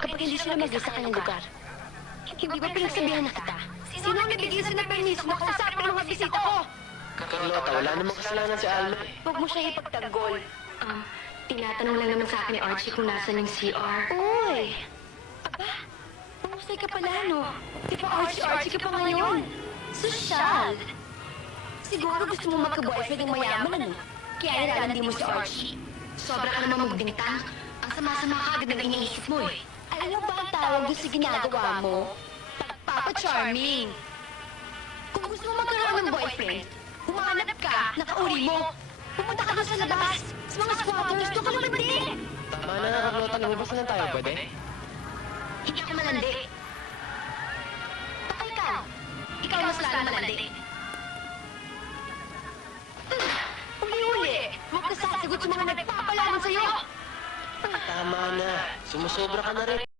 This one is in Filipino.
kapag hindi sila mag-isa sa kanyang lugar. Hindi ba pinagsabihan na kita? Sino ang nabigyan sa na permiso na kausapin ang mga bisita ko? Carlota, wala namang kasalanan si Alma eh. Huwag mo siya ipagtanggol. Tinatanong lang naman sa akin ni Archie kung nasan yung CR. Uy! Aba, mahusay ka pala, no? Di ba Archie ka pa ngayon? Sosyal! Siguro gusto mo magka-boyfriend ng mayaman, ano? Kaya nilalandi mo si Archie. Sobra ka naman magbintang. Ang sama-sama ka agad ng iniisip mo eh. Alam ba ang tawag doon sa ginagawa mo? Papa-charming! Kung gusto mo magkaroon ng boyfriend, humanap ka, nakauri mo. Pumunta ka doon sa labas, sa mga squatters, doon ka lumandi! Tama na nga, Carlota. Lumabas na lang tayo, pwede? Hindi ako malandi. Baka ikaw mas lalo malandi. Uli-uli, huwag ka sasagot sa mga nagpapalaman sa'yo! Tama na. Sumusobra ka na rin.